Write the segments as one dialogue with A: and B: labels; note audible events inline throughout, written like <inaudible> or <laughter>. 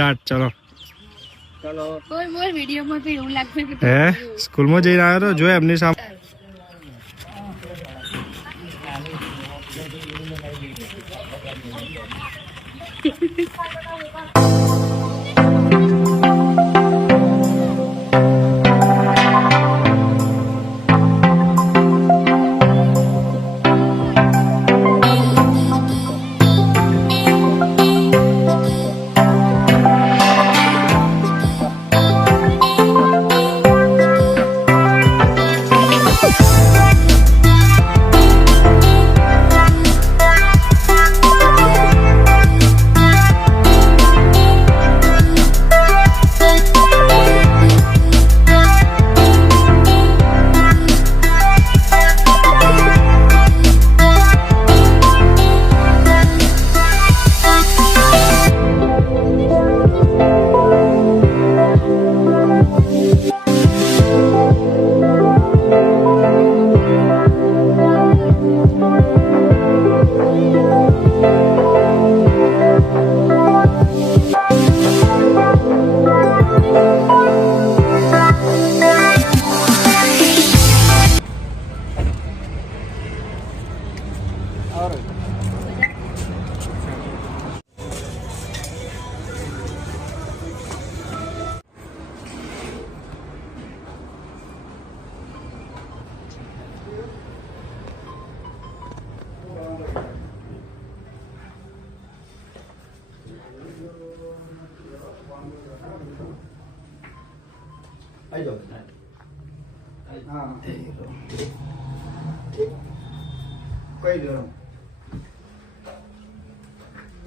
A: Start ચલો. હે? સ્કૂલમાં જઈને આવ્યો તો જો એમની સામે.
B: કઈ <laughs>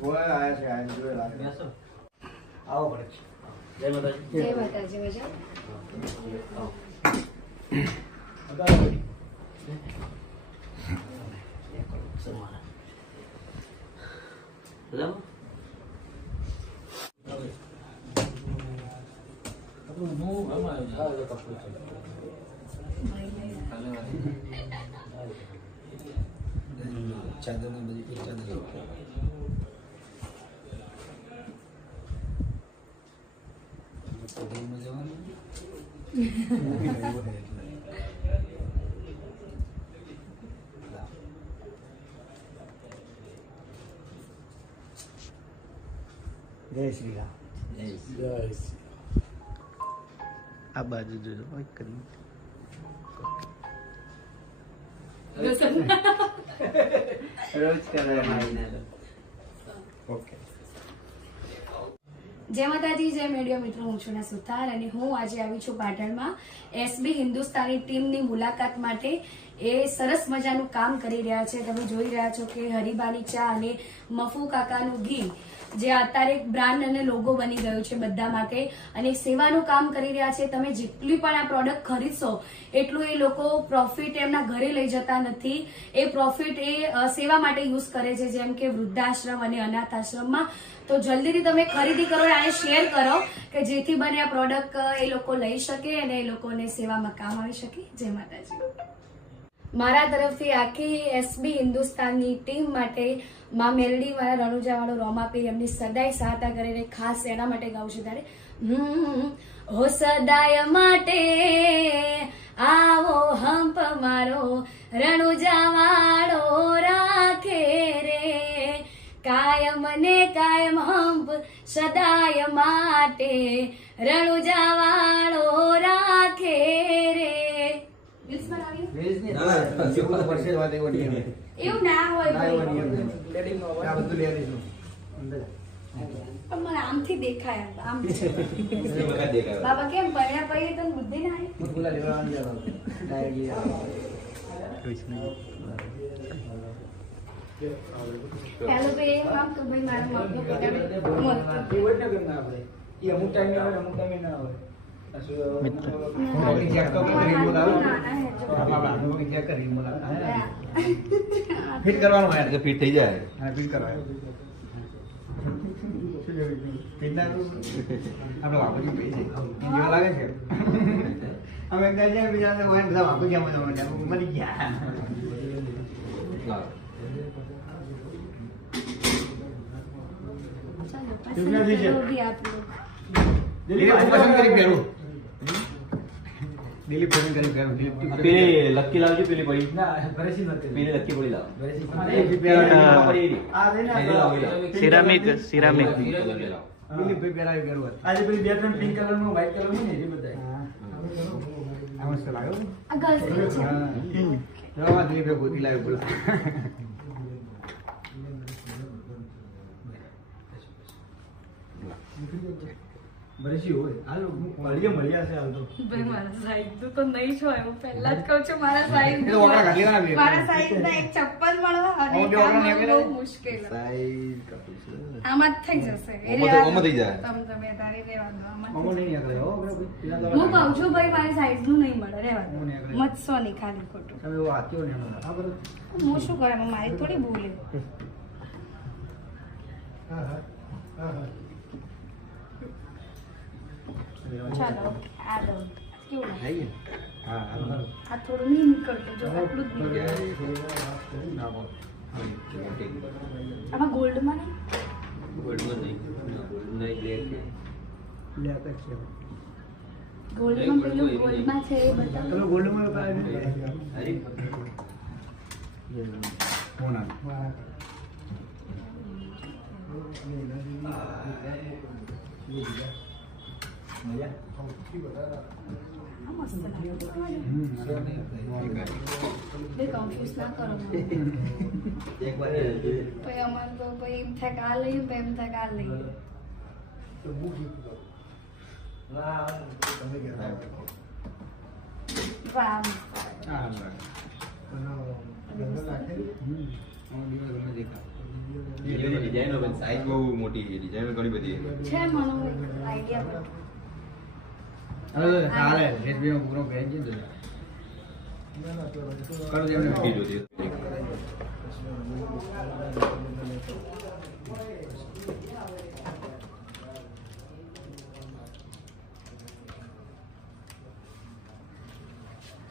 B: બોય આયા છે આયા જોયેલા આવો પડે.
C: જય માતાજી. મજા?
B: ચાદર ને બધી એક ચાદર હોટલમાં જવાનું જય શ્રી રામ
A: આ બાજુ જોજો ઓય કરી
B: રોજ કરે ઓકે
C: જય માતાજી, જય મેડિયો મિત્રો. હું છું સુથાર અને હું આજે આવી છું પાટણમાં. એસબી હિન્દુસ્તાની ટીમની મુલાકાત માટે એ સરસ મજાનું કામ કરી રહ્યા છે. તમે જોઈ રહ્યા છો કે હરિબાની ચા અને મફુ કાકાનું ઘી જે અત્યારે એક બ્રાન્ડ અને લોગો બની ગયો છે બધા માટે. અને સેવાનું કામ કરી રહ્યા છે. તમે જેટલી પણ આ પ્રોડક્ટ ખરીદશો, એટલું એ લોકો પ્રોફિટ એમના ઘરે લઈ જતા નથી. એ પ્રોફિટ એ સેવા માટે યુઝ કરે છે, જેમ કે વૃદ્ધાશ્રમ અને અનાથ આશ્રમમાં તો જલ્દીથી તમે ખરીદી કરો અને શેર કરો કે જેથી બને આ પ્રોડક્ટ એ લોકો લઈ શકે અને એ લોકોને સેવામાં કામ આવી શકે. જય માતાજી. મારા તરફથી આખી એસબી હિન્દુસ્તાનની ટીમ માટે માં મેલડીવાળા રણુજાવાળો રણુજા વાળો રોમાપીર એમની સદાય સહાયતા કરીને ખાસ એના માટે ગાઉં છું ત્યારે. હો સદાય માટે આવો હંપ મારો રણુજા વાળો રાખે રે. કાયમ ને કાયમ હંપ સદાય માટે રણુજા વાળો રાખે રે? એવું ના હોય ભાઈ. પણ મને આમથી દેખાય આમ બાબા કેમ પરણ્યા પછી તને બુદ્ધિ ના આવી પેલો તો એ કામ તો ભાઈ મારા માપનો પકડ
B: ફિટ <laughs> કરવાનું હોય.
D: ફિટ થઈ જાય.
B: હા ફિટ કરવાય. આપણે બાપુજી લાગે છે. અમે કહે બીજા હોય બધા બાપુજી અમે તમને મરી ગયા. પસંદ કરી દિલીપ પસંદ કરી દિલીપ કરી.
D: પેલી લક્કી લાવજો પેલી પડી.
E: ના ભરેશી નથી
D: પેલી લક્કી પડી લાવ.
B: દિલીપ. પહેરાવી
E: આ
D: પેલી પેલી લાવો.
A: Ceramic ceramic.
B: દિલીપભાઈ પહેરાવી પહેરું હતું.
E: આજે પેલી બે ત્રણ પિંક કલરનું વ્હાઈટ કલરનું ને એ બધા
B: આ મસ્ત લાગ્યો
C: આ ગર્લ્સ છે.
B: હા. આ દિલીપભાઈ ગોતી લાવ્યો બોલો
E: ભરેશી હોય હાલો મળીએ મળ્યા છે હાલ તો.
C: ભાઈ મારા સાઈઝનું તો નહીં છો હું પહેલા જ કહું છું મારા સાઈઝ
B: ના.
C: મારા સાઈઝ ના એક ચપ્પલ મળવા અને
B: આમાં બે
C: કામ
B: વાકડા નીકળે.
C: બહુ મુશ્કેલ. આમાં થઈ જશે. એ
D: આમાં થઈ જાય.
C: તમે તમે તારી રહેવા દો આમાં
B: નહીં નીકળે. હો
C: હું કહું છું ભાઈ મારી સાઈઝનું નહીં મળે રહેવા
B: હું
C: દો. મતસો નહીં ખાલી ખોટું.
B: તમે એવો ને આ હા બરાબર.
C: હું શું કરે? મારી થોડી ભૂલ છે. ચાલો આ દઉં કેવું લાગે?
B: હા
C: આ થોડું નહીં નીકળતું જો આટલું જ નીકળે. આમાં ગોલ્ડમાં નહીં?
B: બ્લેક જ છે.
C: ગોલ્ડમાં પેલું ગોલ્ડમાં છે એ બતાવો.
B: તમે ગોલ્ડમાં કાઢી ફોન આવે?
C: આ મસ્ત લાગે
B: હમ
C: બે કન્ફ્યુઝ ના કરો મને. પછી અમારે તો પછી એમ થાય કે લઈએ એમ થાય કે આ લઈએ
D: સાઈઝ બહુ મોટી છે ડિઝાઇન ઘણી બધી છે.
C: છે મને આઈડિયા
B: હવે ચાલે રેસબીનો પૂરો કહે છે ને કરો તેમને
D: મોટી જોતી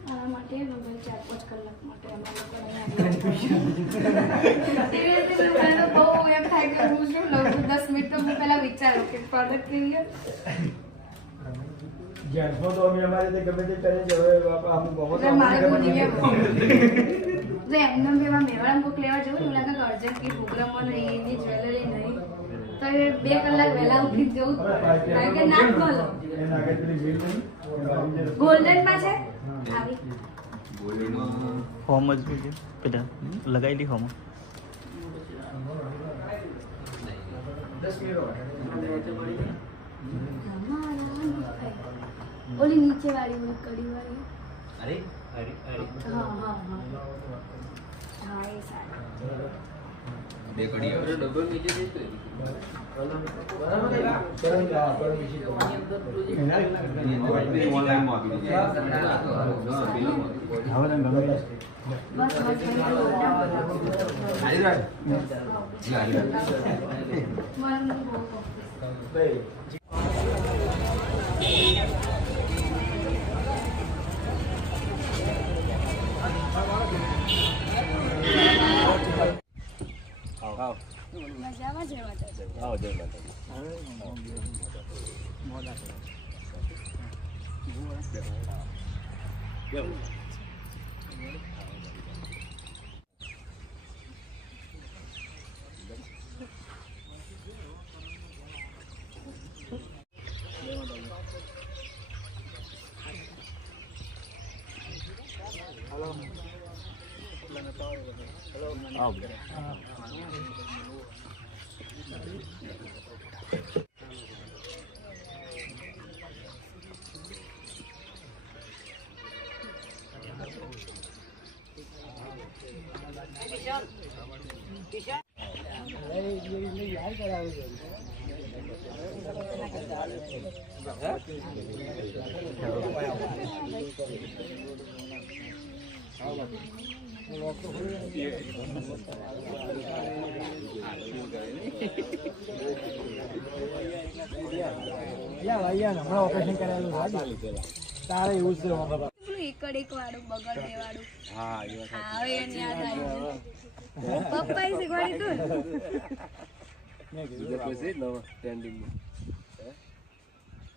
C: આના માટે ને ભાઈ ચાર પાંચ કલાક માટે અમે લોકોને અહીંયા Seriously, મને તો બહુ એમ થાય કે હું શું લઉં છું દસ મિનિટ તો હું પહેલા વિચારું કે પ્રોડક્ટ કેવી હશે.
E: તો અમે અમારે ગમે તે. હવે બાપા અમુક બહુ
C: મારે. એમને લેવા જવું એવું લાગે કે અર્જન્ટ પ્રોગ્રામમાં નહીં એની જ્વેલરી નહીં. તો એ બે કલાક વહેલા ઉઠી જવું કારણ કે ના જ છે? આવી.
A: હોમ જ પેલા લગાવેલી હોમ
C: ઓલી નીચે વાળી ઓલી કડી વાળી
D: અરે અરે અરે
C: હા હા હા હા એ સારી
D: બે કડી આવે ડબલ નીચે આપી
B: તો
C: મજામાં છે માતા
E: યા ભાઈ હમણાં ઓપરેશન કરાયેલું છે. તારે એવું જ બાપા.
C: એક વાળું બગડ વાળું હા હવે એને યાદ આવ્યું પપ્પાએ શીખવાડી તું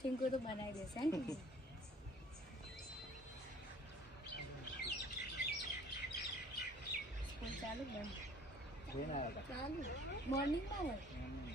C: થિંક તો બનાવી દેશે ને? <laughs> ચાલુ ચાલુ મોર્નિંગમાં હોય